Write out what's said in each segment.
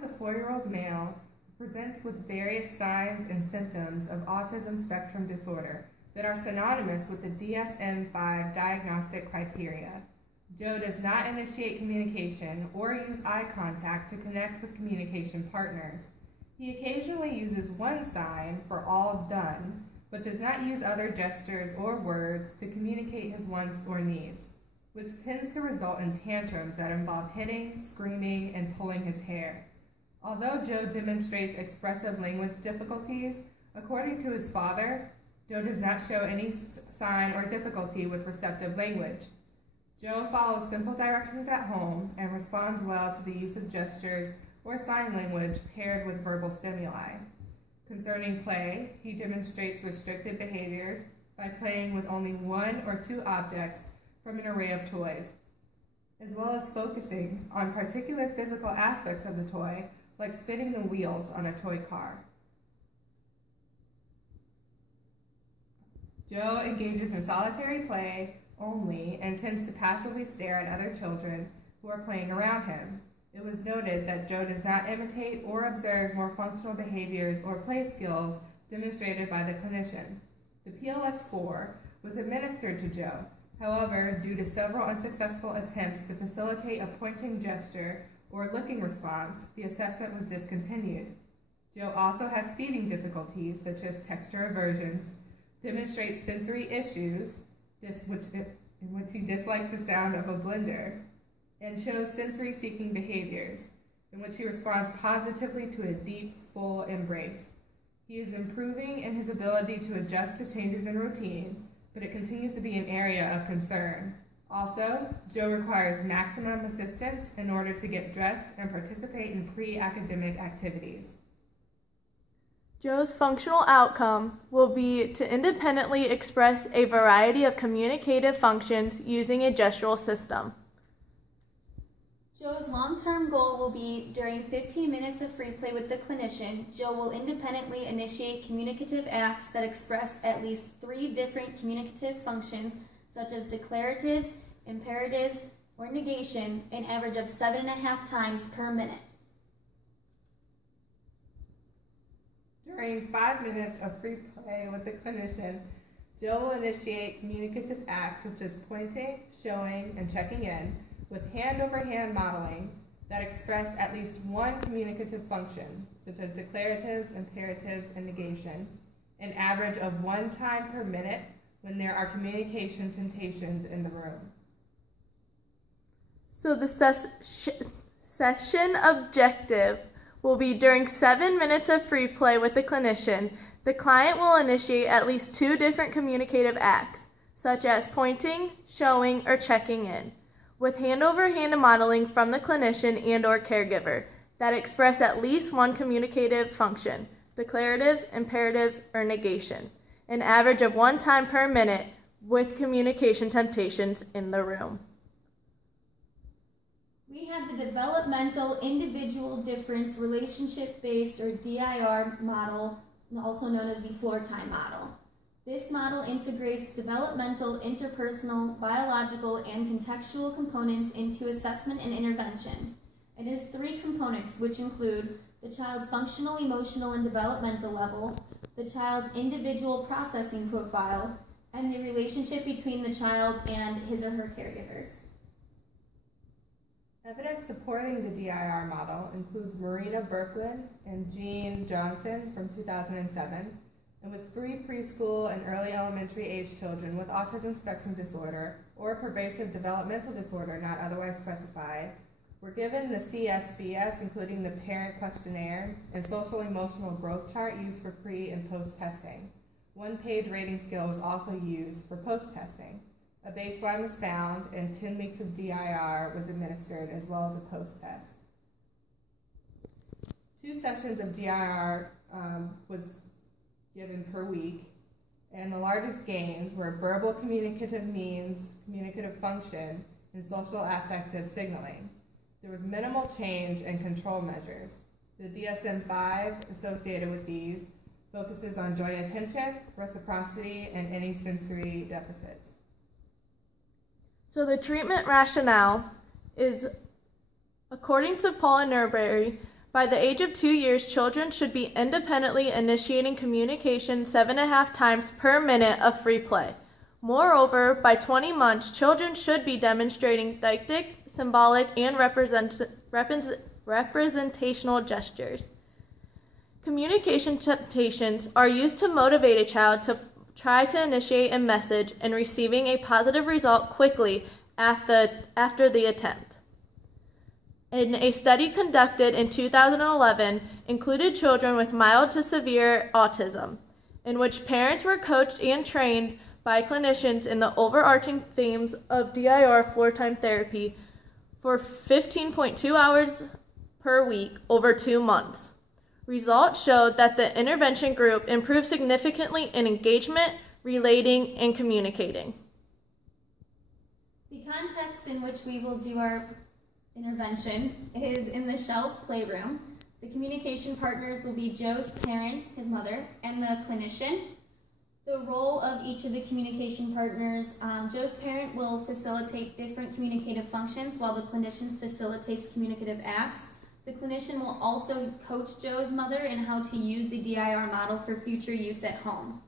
is a 4-year-old male who presents with various signs and symptoms of autism spectrum disorder that are synonymous with the DSM-5 diagnostic criteria. Joe does not initiate communication or use eye contact to connect with communication partners. He occasionally uses one sign for all done, but does not use other gestures or words to communicate his wants or needs, which tends to result in tantrums that involve hitting, screaming, and pulling his hair. Although Joe demonstrates expressive language difficulties, according to his father, Joe does not show any sign or difficulty with receptive language. Joe follows simple directions at home and responds well to the use of gestures or sign language paired with verbal stimuli. Concerning play, he demonstrates restricted behaviors by playing with only 1 or 2 objects from an array of toys, as well as focusing on particular physical aspects of the toy, like spinning the wheels on a toy car. Joe engages in solitary play only and tends to passively stare at other children who are playing around him. It was noted that Joe does not imitate or observe more functional behaviors or play skills demonstrated by the clinician. The PLS-4 was administered to Joe. However, due to several unsuccessful attempts to facilitate a pointing gesture or licking response, the assessment was discontinued. Joe also has feeding difficulties, such as texture aversions, demonstrates sensory issues, in which he dislikes the sound of a blender, and shows sensory-seeking behaviors, in which he responds positively to a deep, full embrace. He is improving in his ability to adjust to changes in routine, but it continues to be an area of concern. Also, Joe requires maximum assistance in order to get dressed and participate in pre-academic activities. Joe's functional outcome will be to independently express a variety of communicative functions using a gestural system. Joe's long-term goal will be, during 15 minutes of free play with the clinician, Joe will independently initiate communicative acts that express at least 3 different communicative functions, such as declaratives, imperatives, or negation, an average of 7.5 times per minute. During 5 minutes of free play with the clinician, Joe will initiate communicative acts such as pointing, showing, and checking in, with hand-over-hand modeling that express at least 1 communicative function, such as declaratives, imperatives, and negation, an average of 1 time per minute when there are communication temptations in the room. So the session objective will be during 7 minutes of free play with the clinician, the client will initiate at least 2 different communicative acts, such as pointing, showing, or checking in, with hand-over-hand modeling from the clinician and/or caregiver that express at least 1 communicative function, declaratives, imperatives, or negation, an average of 1 time per minute with communication temptations in the room. We have the developmental individual difference relationship-based, or DIR model, also known as the floor time model. This model integrates developmental, interpersonal, biological, and contextual components into assessment and intervention. It has 3 components, which include the child's functional, emotional, and developmental level, the child's individual processing profile, and the relationship between the child and his or her caregivers. Evidence supporting the DIR model includes Marina Berklin and Jean Johnson from 2007, and with 3 preschool and early elementary age children with autism spectrum disorder or pervasive developmental disorder not otherwise specified, were given the CSBS, including the parent questionnaire and social emotional growth chart used for pre and post testing. 1-page rating scale was also used for post testing. A baseline was found, and 10 weeks of DIR was administered, as well as a post-test. 2 sessions of DIR was given per week, and the largest gains were verbal communicative means, communicative function, and social affective signaling. There was minimal change in control measures. The DSM-5 associated with these focuses on joint attention, reciprocity, and any sensory deficits. So the treatment rationale is, according to Paul and Nurbury, By the age of 2 years, children should be independently initiating communication 7.5 times per minute of free play. Moreover, by 20 months, children should be demonstrating deictic, symbolic, and representational gestures. Communication temptations are used to motivate a child to try to initiate a message and receiving a positive result quickly after the attempt. In a study conducted in 2011 included children with mild to severe autism, in which parents were coached and trained by clinicians in the overarching themes of DIR floor time therapy for 15.2 hours per week over 2 months. Results showed that the intervention group improved significantly in engagement, relating, and communicating. The context in which we will do our intervention is in the Shell's playroom. The communication partners will be Joe's parent, his mother, and the clinician. The role of each of the communication partners, Joe's parent will facilitate different communicative functions while the clinician facilitates communicative acts. The clinician will also coach Joe's mother in how to use the DIR model for future use at home.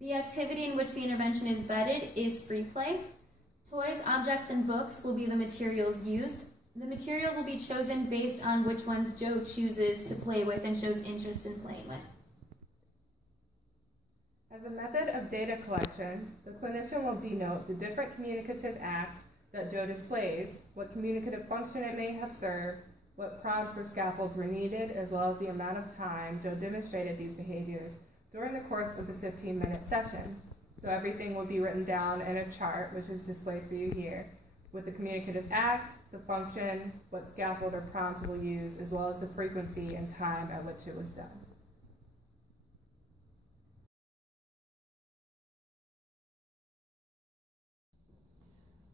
The activity in which the intervention is vetted is free play. Toys, objects, and books will be the materials used. The materials will be chosen based on which ones Joe chooses to play with and shows interest in playing with. As a method of data collection, the clinician will denote the different communicative acts that Joe displays, what communicative function it may have served, what prompts or scaffolds were needed, as well as the amount of time Joe demonstrated these behaviors during the course of the 15-minute session. So everything will be written down in a chart, which is displayed for you here, with the communicative act, the function, what scaffold or prompt we'll use, as well as the frequency and time at which it was done.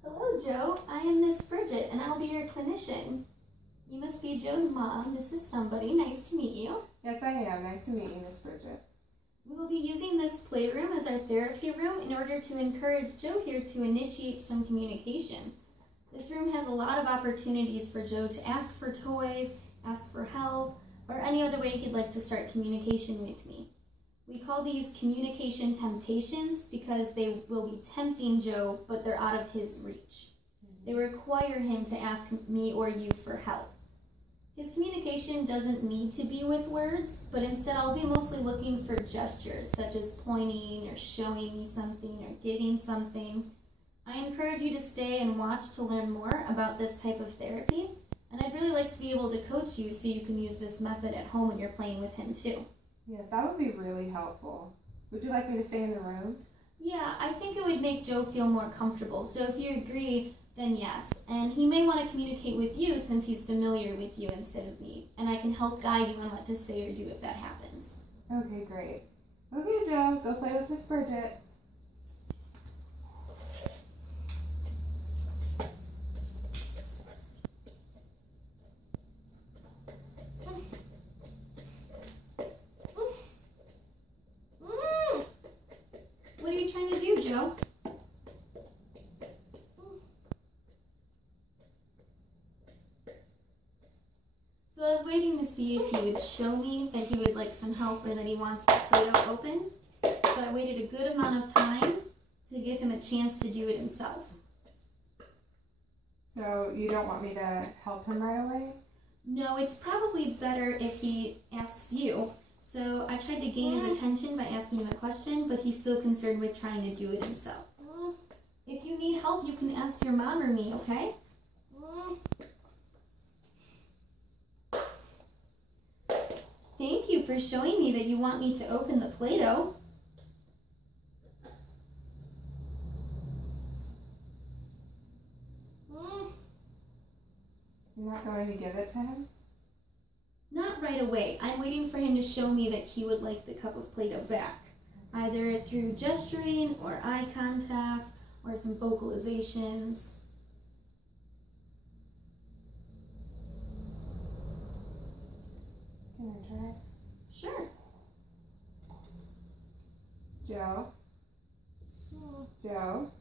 Hello, Joe. I am Miss Bridget, and I'll be your clinician. You must be Joe's mom, Mrs. Somebody. Nice to meet you. Yes, I am. Nice to meet you, Miss Bridget. We will be using this playroom as our therapy room in order to encourage Joe here to initiate some communication. This room has a lot of opportunities for Joe to ask for toys, ask for help, or any other way he'd like to start communication with me. We call these communication temptations because they will be tempting Joe, but they're out of his reach. They require him to ask me or you for help. His communication doesn't need to be with words, but instead I'll be mostly looking for gestures, such as pointing or showing me something or giving something. I encourage you to stay and watch to learn more about this type of therapy, and I'd really like to be able to coach you so you can use this method at home when you're playing with him too. Yes, that would be really helpful. Would you like me to stay in the room? Yeah, I think it would make Joe feel more comfortable, so if you agree, then yes. And he may want to communicate with you since he's familiar with you instead of me, and I can help guide you on what to say or do if that happens. Okay, great. Okay, Joe, go play with Miss Bridget. What are you trying to do, Joe? So I was waiting to see if he would show me that he would like some help or that he wants the Play-Doh open. So I waited a good amount of time to give him a chance to do it himself. So you don't want me to help him right away? No, it's probably better if he asks you. So I tried to gain his attention by asking him a question, but he's still concerned with trying to do it himself. If you need help, you can ask your mom or me, okay? Thank you for showing me that you want me to open the Play-Doh. You're not going to give it to him? Not right away. I'm waiting for him to show me that he would like the cup of Play-Doh back, either through gesturing or eye contact or some vocalizations. Can I try? Sure. Joe? Joe?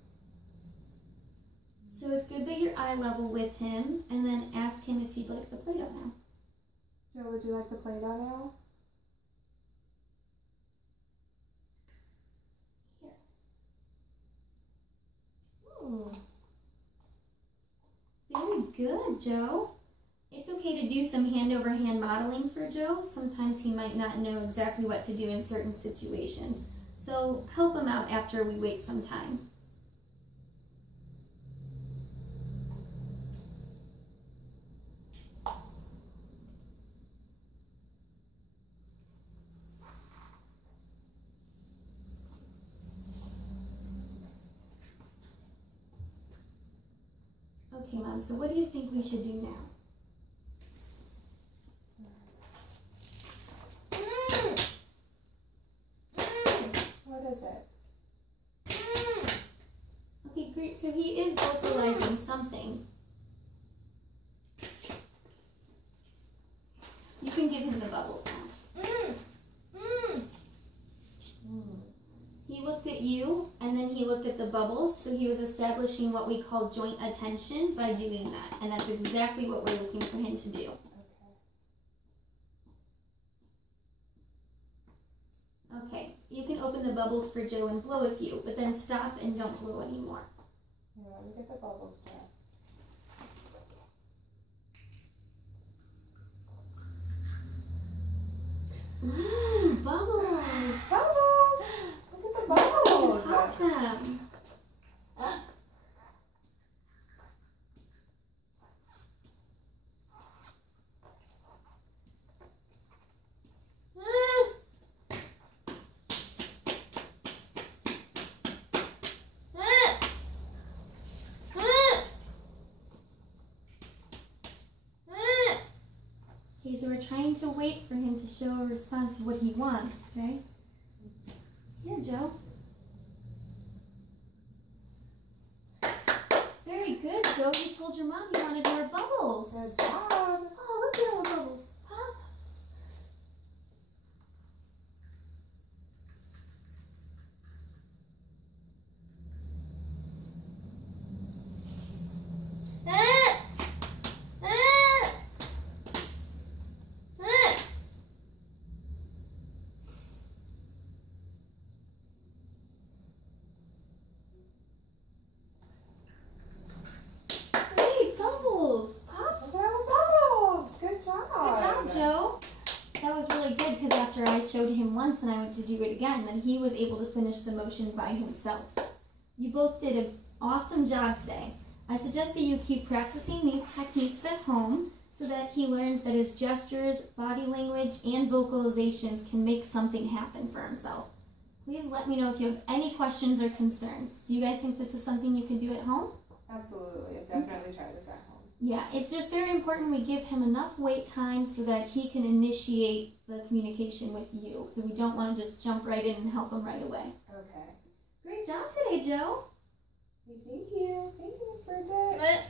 So it's good that you're eye level with him, and then ask him if he'd like the Play-Doh now. Joe, would you like the Play-Doh now? Here. Ooh. Very good, Joe. It's okay to do some hand-over-hand modeling for Joe. Sometimes he might not know exactly what to do in certain situations. So help him out after we wait some time. Okay, Mom, so what do you think we should do now? What is it? Okay, great. So he is vocalizing something. You can give him the bubbles now. He looked at you, and then he looked at the bubbles, so he was establishing what we call joint attention by doing that, and that's exactly what we're looking for him to do. Okay, you can open the bubbles for Joe and blow a few, but then stop and don't blow anymore. Yeah, let me get the bubbles, Joe. Ooh, bubbles! Bubbles! Look at the bubbles! Pop them! Okay, so we're trying to wait for him to show a response of what he wants, okay? Here, Joe. Very good, Joe. You told your mom you wanted more bubbles. Good job. Oh, look at all the bubbles. Pop. Great, bubbles. Pop. Look at all the bubbles. Good job. Good job, Joe. That was really good because after I showed him once and I went to do it again, then he was able to finish the motion by himself. You both did an awesome job today. I suggest that you keep practicing these techniques at home so that he learns that his gestures, body language, and vocalizations can make something happen for himself. Please let me know if you have any questions or concerns. Do you guys think this is something you can do at home? Absolutely. I've definitely tried this at home. Yeah, it's just very important we give him enough wait time so that he can initiate the communication with you. So we don't want to just jump right in and help him right away. Okay. Great job today, Joe. Thank you. Thank you, Miss Bridget.